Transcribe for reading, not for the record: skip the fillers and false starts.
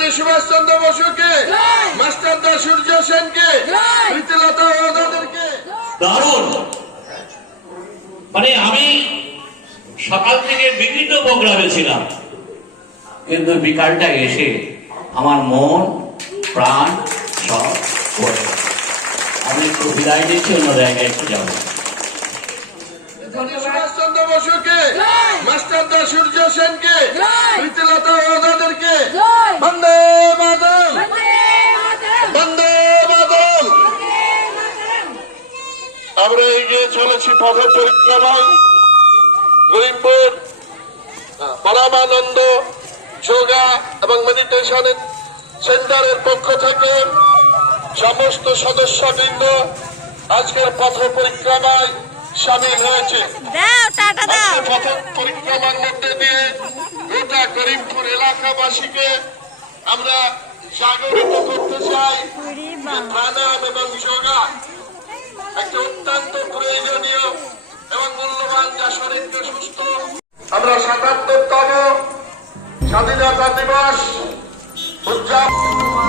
নেতাজি সুভাষচন্দ্র বসুকে, মাস্টারদা সূর্য সেনকে, প্রীতিলতা ওদেরকে। দারুণ। মানে আমি সকাল থেকে বিভিন্ন প্রোগ্রামে ছিলাম, কিন্তু বিকালটা এসে আমার মন প্রাণ সব পড়ে। আমি একটু বিদায় দিচ্ছি, অন্য জায়গায় একটু যাবো। সুভাষচন্দ্র বসুকে, মাস্টারদা সূর্য সেনকে, প্রীতিলতা ওদেরকে। বন্দে মাতরম, বন্দে মাতরম। আমরা এগিয়ে চলেছি পথ পরিক্রমায়। করিমপুর পরমানন্দ যোগা এবং মেডিটেশন সেন্টারের পক্ষ থেকে সমস্ত সদস্যবৃন্দ আজকের পথ পরিক্রমায় সামিল হয়েছে। পথ পরিক্রমার মধ্যে দিয়ে গোটা করিমপুর এলাকাবাসীকে আমরা জাগরিত করতে চাই। প্রাণায়াম এবং যোগা একটা অত্যন্ত প্রয়োজনীয় এবং মূল্যবান, যা শরীরকে সুস্থ। আমরা ৭৭তম স্বাধীনতা দিবস উদযাপন